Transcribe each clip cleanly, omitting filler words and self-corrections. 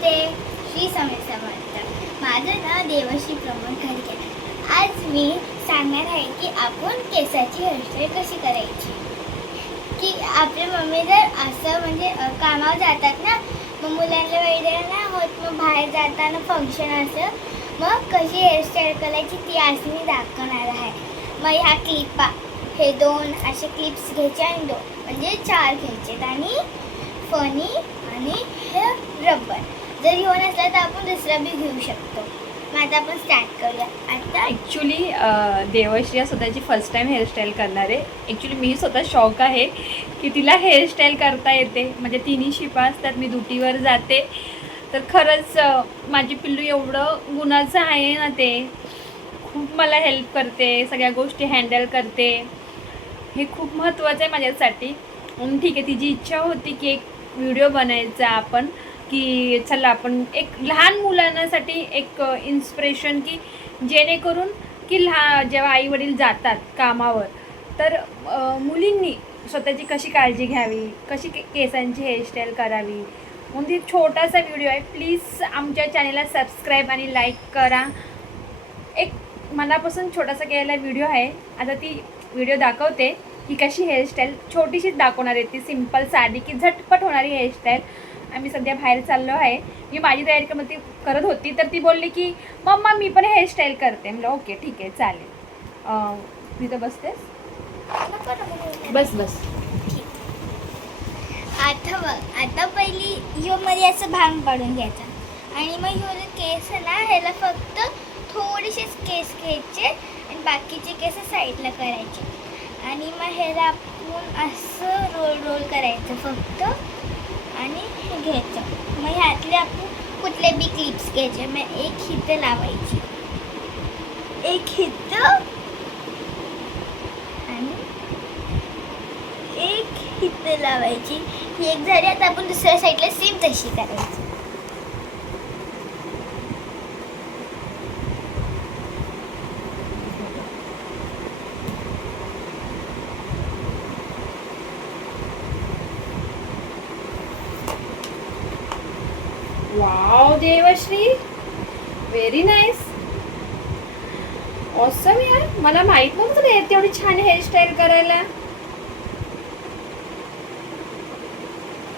नमस्ते, श्री स्वामी समर्थ. माझं नाव देवश्री प्रमोद खडके. आज मी सांगणार आहे की आपण केसाची हेअरस्टाईल कशी करायची. की आपल्या मम्मी जर असं म्हणजे कामावर जातात ना, मग मुलांना वगैरे नाही होत, मग बाहेर जाताना फंक्शन असं, मग कशी हेअरस्टाईल करायची ती आज मी दाखवणार आहे. मग ह्या क्लिपा हे 2 असे क्लिप्स घ्यायचे आणि 2 म्हणजे 4 घ्यायचे आणि फनी आणि हे रबर. जर घेऊन असला तर आपण दुसरा बी घेऊ शकतो. मग आता आपण स्टार्ट करूया. आता ॲक्च्युली देवश्री स्वतःची फर्स्ट टाईम हेअरस्टाईल करणार आहे. ॲक्च्युली मी स्वतः शॉक आहे की तिला हेअरस्टाईल करता येते. म्हणजे तिन्ही शिपा असतात, मी ड्युटीवर जाते, तर खरंच माझी पिल्लू एवढं गुणाचं आहे ना, ते खूप मला हेल्प करते, सगळ्या गोष्टी हँडल करते. हे खूप महत्त्वाचं आहे माझ्यासाठी. ठीक आहे, तिची इच्छा होती की एक व्हिडिओ बनायचा आपण, की चला आपण एक लहान मुलांसाठी एक इन्स्पिरेशन, की जेणेकरून की जेव्हा आई वडील जातात कामावर, तर मुलींनी स्वतःची कशी काळजी घ्यावी, कशी केसांची हेअरस्टाईल करावी. म्हणून एक छोटासा व्हिडिओ आहे. प्लीज आमच्या चॅनेलला सबस्क्राईब आणि लाईक करा. एक मनापासून छोटासा केलेला व्हिडिओ आहे. आता ती व्हिडिओ दाखवते की कशी हेअरस्टाईल छोटीशीच दाखवणार आहे. ती सिंपल साधी की झटपट होणारी हेअरस्टाईल. आम्ही सध्या बाहेर चाललो आहे. मी माझी तयारी करत होती, तर ती बोलली की मम्मा मी पण हेअरस्टाईल करते. म्हणलं ओके ठीक आहे चालेल. मी तर बसतेस, बस बस. आता पहिली ह्यो मध्ये असं भांग पाडून घ्यायचा आणि मग ह्यो केस ना, ह्याला फक्त थोडेसेच केस घ्यायचे आणि बाकीचे केस साईडला करायचे आणि मग ह्याला आपण असं रोल करायचं फक्त आणि हे घ्यायचं. मग ह्यातले आपण कुठले बी क्लिप्स घ्यायचे. मग एक हित लावायची, एक हित आणि एक हित लावायची. ही एक झाली. आता आपण दुसऱ्या साईडला सेम तशी करायची. Wow Devshri, very nice, awesome यार. मला माहित नव्हतं तुला येते एवढी छान हेअरस्टाईल करायला.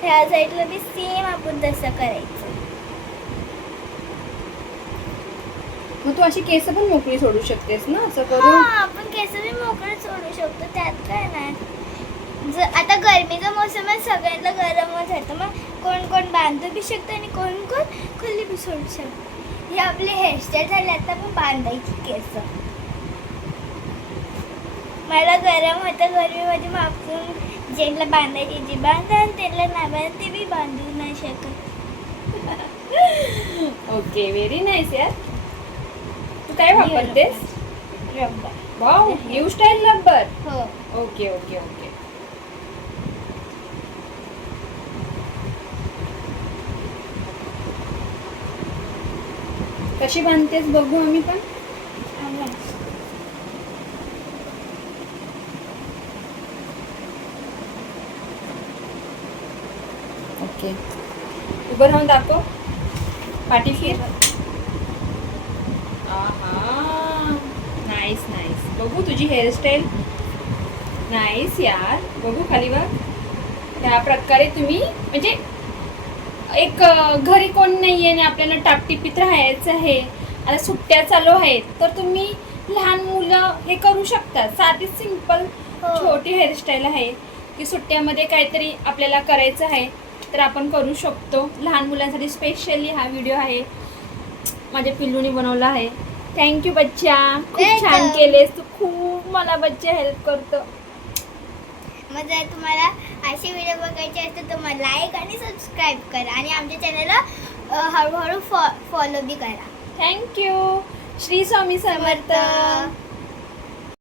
ह्या साईडला बी सेम आपण तसं करायचं. मग तू अशी केस पण मोकळी सोडू शकतेस ना असं करून. आपण केस बी मोकळे सोडू शकतो, त्यात काय नाही. आता गरमीचा मोसम आहे, सगळ्यांना गरमच होतं. मग कोण कोण बांधू बी शकतो आणि कोण कोण खुल्ली बी सोडू शकतो. ही आपली हेअरस्टाईल झाली. आता आपण बांधायची केस. मला गरम होतं गरमीमध्ये, मग आपण ज्यांना बांधायची जी बांधा आणि त्यांना नाही बांधा ते बी बांधू नाही शकत. ओके, व्हेरी नाईस यार. तू काय वापरतेस? Rubber. Wow, new style rubber. हो. Okay okay okay. कशी बांधतेस बघू आम्ही पण. ओके, उभं राहून दाखव, पाठी फिर. Nice nice. बघू तुझी हेअरस्टाईल. नाईस यार. बघू खाली बघ. त्या प्रकारे तुम्ही म्हणजे एक घरी कोण नाही आहे आणि आपल्याला टापटिपीत राहायचं आहे, आता सुट्ट्या चालू आहेत, तर तुम्ही लहान मुलं हे करू शकता. साधी सिंपल छोटी हेअरस्टाईल आहे की सुट्ट्यामध्ये काहीतरी आपल्याला करायचं आहे तर आपण करू शकतो. लहान मुलांसाठी स्पेशली हा व्हिडिओ आहे, माझ्या पिल्लूने बनवला आहे. थँक्यू बच्चा, खूप छान केलेस तू. खूप मला बच्चा हेल्प करतो. मग जर तुम्हाला असे व्हिडिओ बघायचे असतील तर मग लाईक आणि सबस्क्राईब करा आणि आमच्या चॅनलला हळूहळू फॉलो बी करा. थँक्यू. श्री स्वामी समर्थ.